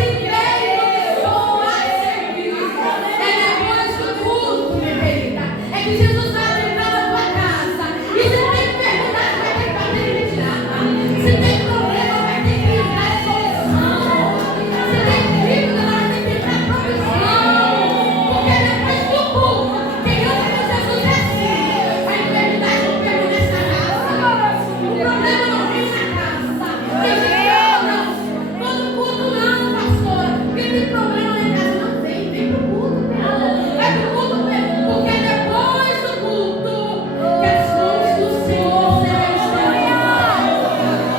em pé e começou a servir. É depois do culto, minha querida, é que Jesus vai entrar na tua casa. E você tem dificuldade, vai ter que bater imediata. Se tem problema, vai ter que dar solução. Se tem dívida, vai ter que dar provisão. Porque depois do culto, quem anda com Jesus é assim. A enfermidade não permanece na casa. O problema não vem na casa. Tem gente que não. Todo culto não, pastora. Porque tem problema lá em casa. Não vem, vem pro culto, meu. Vai pro culto, meu. Porque depois do culto, que as mãos do Senhor serão estendidas.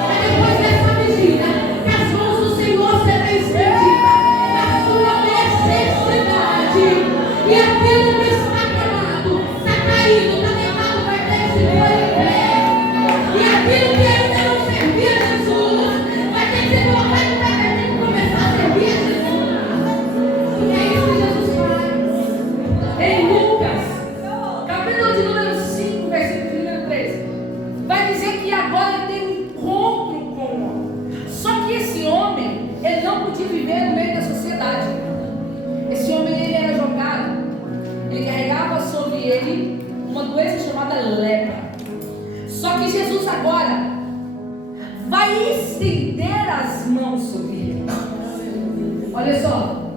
É depois dessa medida que as mãos do Senhor serão estendidas na sua necessidade. E aquilo que está queimado, está caído, está deitado, vai ter que se pôr em pé. E aquilo que ainda não servia a Jesus, vai ter que se colocar em pé, vai ter que começar a servir a Jesus. E é isso que Jesus faz. Em Lucas, capítulo de número 5, versículo de número 13, vai dizer que agora ele tem um encontro com o homem. Só que esse homem, ele não podia viver no meio da sociedade. Esse homem, ele era jogado, ele carregava sobre ele uma doença chamada lepra. Só que Jesus agora vai estender as mãos sobre ele. Olha só,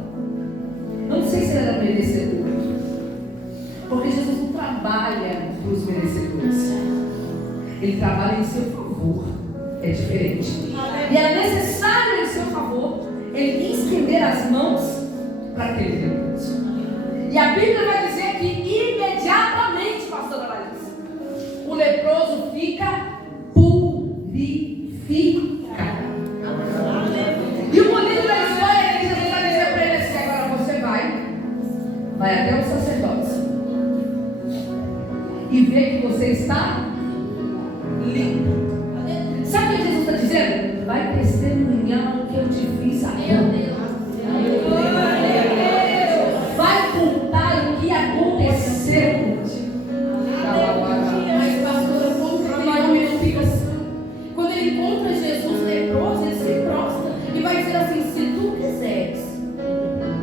eu não sei se ele era merecedor, porque Jesus não trabalha para os merecedores, ele trabalha em seu favor, é diferente. E era necessário em seu favor ele estender as mãos para aquele recurso. E a Bíblia vai dizer que imediatamente, pastora Larissa, o leproso fica purificado. E o bonito da história é que Jesus vai dizer para ele assim: agora você vai até o sacerdócio e vê que você está limpo. Sabe o que Jesus está dizendo? Vai testemunhar o que eu te fiz agora. Vai contar o que aconteceu. Mas pastora, como que aquele homem não fica assim? Quando ele encontra Jesus leproso, ele se prostra e vai dizer assim: se tu quiseres,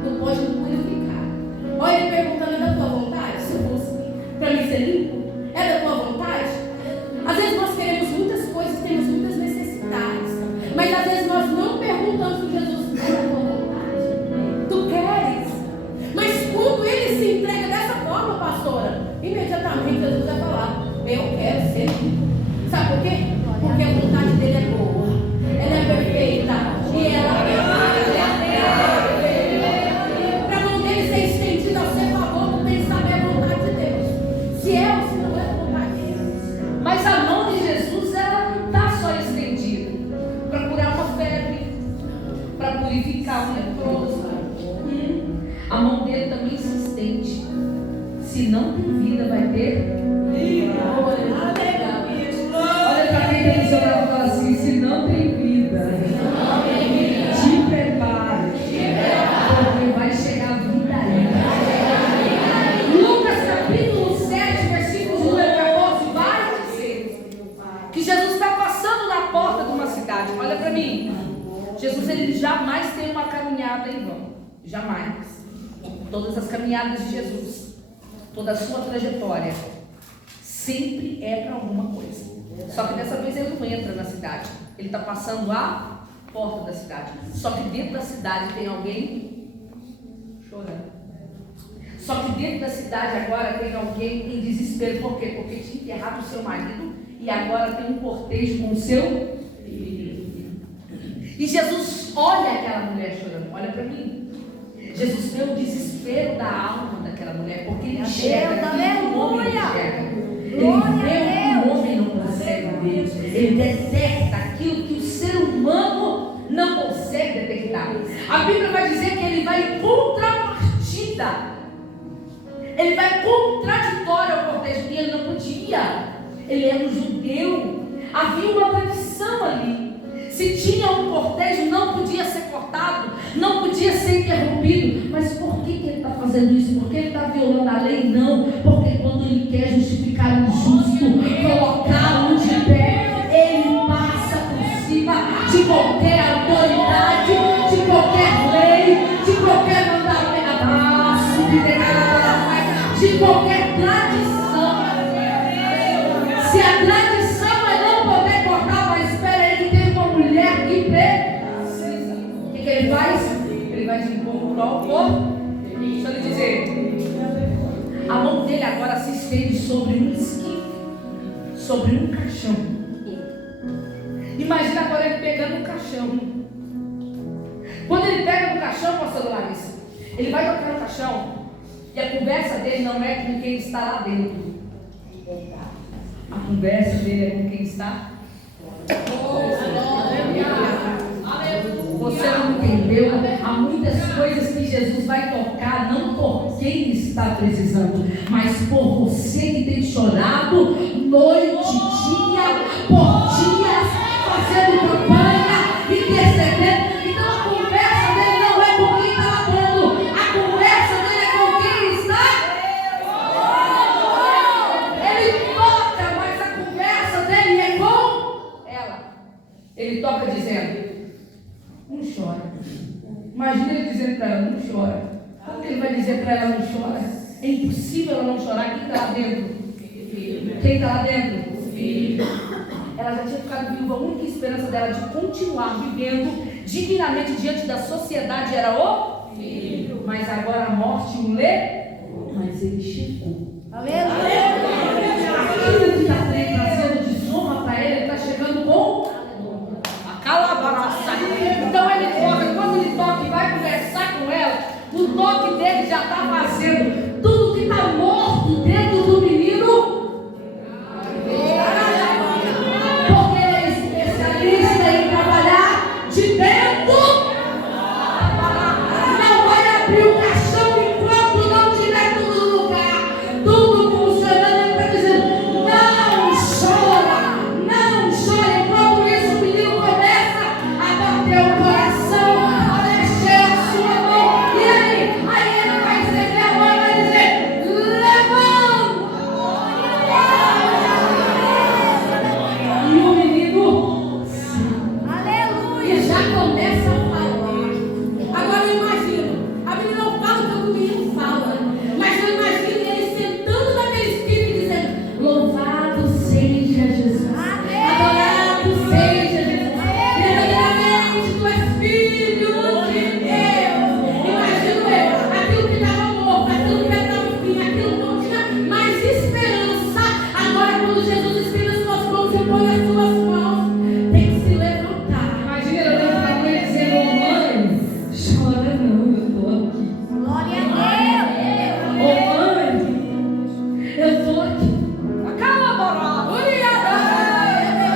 tu pode me purificar. Olha ele perguntando: é da tua vontade? Se eu fosse para mim ser limpo, é da tua vontade? Às vezes nós queremos muitas coisas, temos muitas necessidades, mas às vezes nós não perguntamos para Jesus: é da tua vontade? Tu queres? Mas quando ele se entrega dessa forma, pastora, imediatamente Jesus vai falar: eu quero ser limpo. Sabe por quê? Porque a vontade dele é boa, ela é perfeita e ela é para a mão dele ser estendida ao seu favor, tu tem que saber a vontade de Deus. Se é ou se não é a vontade de Deus. Mas a mão de Jesus, ela não está só estendida para curar uma febre, para purificar um leproso. A mão dele também se estende. Se não tem vida, vai ter vida. Olha para quem está no seu lado e fala assim: se não tem vida, te prepare, porque vai chegar a vida aí. Lucas capítulo 7, versículos número 14, vai dizer que Jesus está passando na porta de uma cidade. Olha para mim, Jesus, ele jamais tem uma caminhada em vão, jamais. Todas as caminhadas de Jesus, toda a sua trajetória, sempre é para alguma coisa. Só que dessa vez ele não entra na cidade, ele está passando a porta da cidade. Só que dentro da cidade tem alguém chorando. Só que dentro da cidade agora tem alguém em desespero. Por quê? Porque tinha enterrado o seu marido e agora tem um cortejo com o seu filho. E Jesus olha aquela mulher chorando, olha para mim. Jesus vê o desespero da alma daquela mulher, porque ele enxerga aquilo que o homem não enxerga. Ele vê o que o homem não consegue ver. Ele detecta aquilo que o ser humano não consegue detectar. A Bíblia vai dizer que ele vai em contrapartida. Ele vai contraditório ao cortejo, e ele não podia. Ele era um judeu. Havia uma tradição ali. Se tinha um cortejo, não podia ser cortado, não podia ser interrompido. Mas por que ele está fazendo isso? Porque ele está violando a lei? Não. Porque quando ele quer justificar o injusto, colocá-lo de pé, ele passa por cima de qualquer autoridade, de qualquer lei, de qualquer mandamento, de qualquer tradição. Se a tradição é não poder cortar, mas espera aí que tem uma mulher que precisa. O que ele faz? Ele vai de encontro ao corpo. Deixa eu lhe dizer, a mão dele agora se estende sobre um esquife, sobre um caixão. Imagina agora ele pegando um caixão. Quando ele pega no caixão, pastor Larissa, ele vai tocar no caixão. E a conversa dele não é com quem está lá dentro. A conversa dele é com quem está. Você não entendeu? Há muitas coisas que Jesus vai tocar, não por quem está precisando, mas por você que tem chorado noite, dia, por dias, fazendo campanha, intercedendo. Então a conversa dele não é com quem está lá dentro, a conversa dele é com quem está. Ele toca, mas a conversa dele é com ela. Ele toca dizendo: não chora. Imagina ele dizendo para ela: não chora. Como que ele vai dizer para ela: não chora? É impossível ela não chorar. Quem está lá dentro? Quem está lá dentro? O filho. Ela já tinha ficado viúva. A única esperança dela de continuar vivendo dignamente diante da sociedade era o filho. Mas agora a morte o levou. Mas ele chegou. Aleluia. Aquilo que está trazendo desonra para ele está chegando com a calabaraça. Então ele toca, quando ele toca e vai conversar com ela, o toque dele já está fazendo tudo que está morto dentro do menino. Porque ele é especialista em trabalhar de dentro. Não vai abrir o caixão enquanto não tiver tudo no lugar, tudo funcionando. Ele está dizendo: não chora, não chora. Enquanto isso, o menino começa a bater o coração, a mexer a sua mão. E aí ele vai estender a mão e vai dizer: levanta. E o menino, aleluia, já começa a falar. Agora eu imagino, a Bíblia não fala o que o menino fala, mas eu imagino ele sentando naquele espírito e dizendo: louvado seja Jesus, adorado seja Jesus, verdadeiramente tu és filho de Deus. Imagino eu, aquilo que estava morto, aquilo que estava no fim, aquilo que não tinha mais esperança. Agora, quando Jesus estende as suas mãos e põe as suas mãos, tem que se levantar. Imagina eu olhando para a mãe dizendo: ô mãe, chora não, eu estou aqui. Glória a Deus. Ô mãe, eu estou aqui.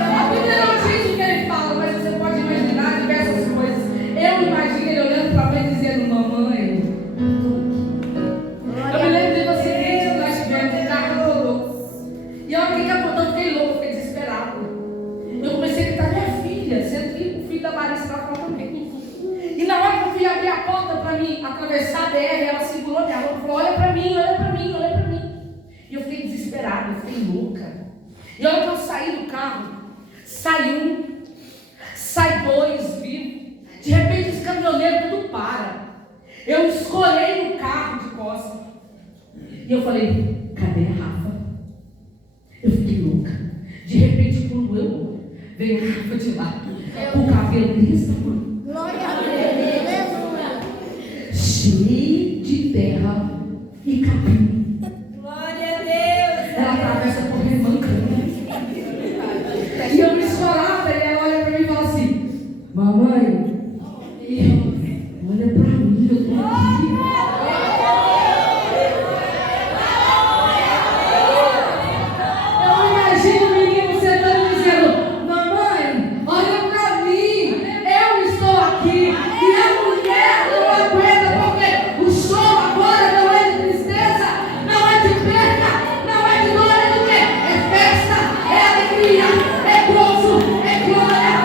A Bíblia não diz o que ele fala, mas você pode imaginar diversas coisas. Eu imagino ele olhando para a mãe dizendo: mamãe, eu me lembro de você que nós tivemos um carro rodou. E a hora que capotou, eu fiquei louco, fiquei desesperado. Eu comecei a gritar: minha filha, sendo que o filho da Larissa estava lá também. E na hora que eu fui abrir a porta para mim atravessar a BR, ela segurou minha roupa e falou: olha para mim, olha para mim, olha para mim. E eu fiquei desesperada, eu fiquei louca. E a hora que eu saí do carro, sai um, sai dois, viu? De repente os caminhoneiros tudo para. Eu escolhei no carro de costas. E eu falei: cadê a Rafa? Eu fiquei louca. De repente, quando eu veio a Rafa de lá, com o cabelo desse tamanho, Glória a Deus. cheio de terra e capim. Glória a Deus. Ela atravessa por remancando. E eu me chorava, e ela olha para mim e fala assim: mamãe, mãe, olha para mim, eu estou aqui. Eu imagino o menino sentando e dizendo: mamãe, olha para mim, eu estou aqui. E a mulher não aguenta, porque o choro agora não é de tristeza, não é de perda, não é de dor, é do quê? É festa, é alegria, é gozo, é glória.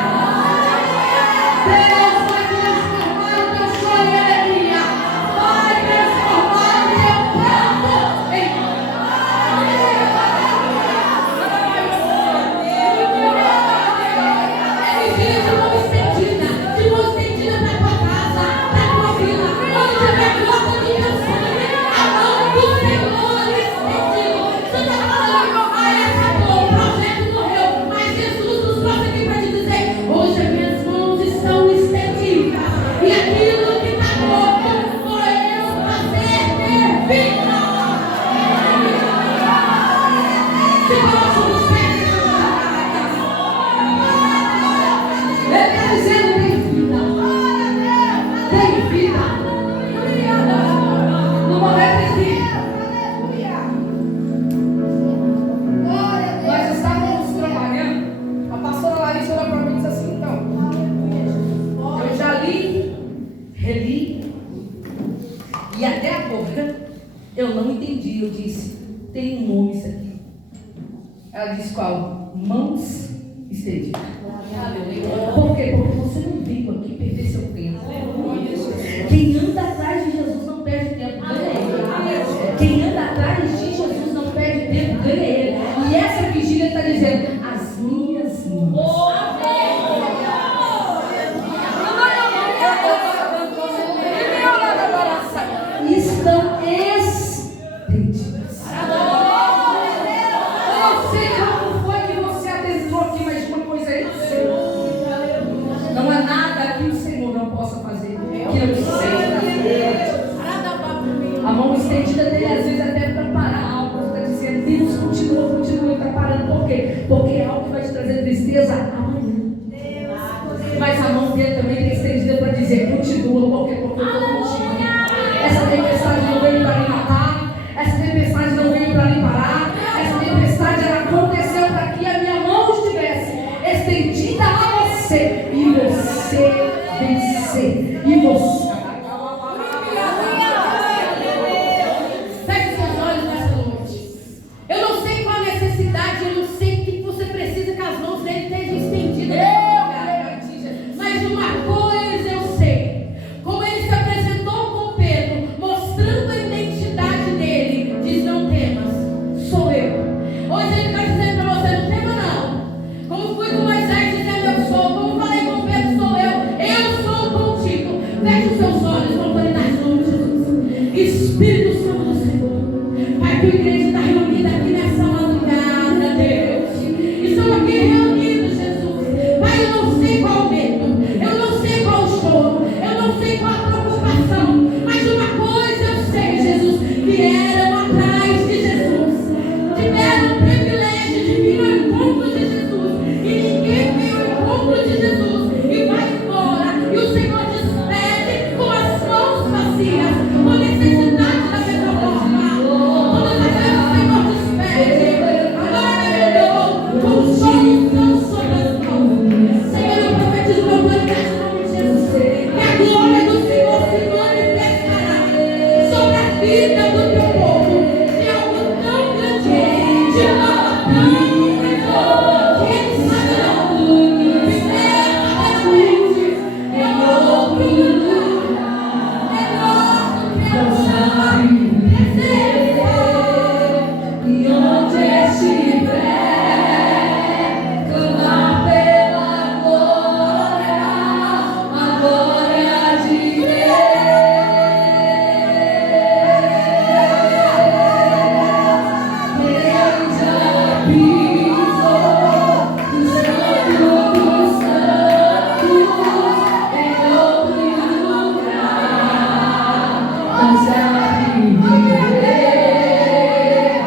Deus vai transformar o teu choro em alegria, vai transformar o teu pranto em vigília de mão estendida para tua casa, para tua vida. Onde tiver gota do teu sangue, a mão do Senhor estendida. Santa Palavra, acabou, o projeto morreu, mas Jesus nos trouxe aqui para te dizer: hoje as minhas mãos estão estendidas, e aquilo que está morto vou eu fazer ter vida. Se coloque nos pés dessa ele está dizendo: tem vida, tem vida. No momento em que nós estávamos trabalhando, a pastora Larissa olhou para mim e disse assim: então, eu já li, reli, e até agora eu não entendi. Eu disse: tem um nome isso aqui. Ela disse: qual? Mãos estendidas. Por quê? Porque você não veio aqui perder seu tempo. Quem anda atrás de Jesus não perde tempo, ganha ele. Quem anda atrás de Jesus não perde tempo, ganha ele. E essa vigília está dizendo: as minhas mãos estão estendidas. Eu não sei como foi que você adentrou aqui, mas uma coisa é isso: não há nada que o Senhor não possa fazer que não seja fazer. A mão estendida dele às vezes até para parar algo. Está dizendo: Deus, continua, está parando. Por quê? Porque é algo que vai te trazer tristeza amanhã. Mas a mão dele também está estendida para dizer: continua, porque eu estou contigo. Essa tempestade não veio para me matar, essa tempestade não veio para me parar, essa tempestade ela aconteceu para que a minha mão estivesse estendida a você e você vencer, e você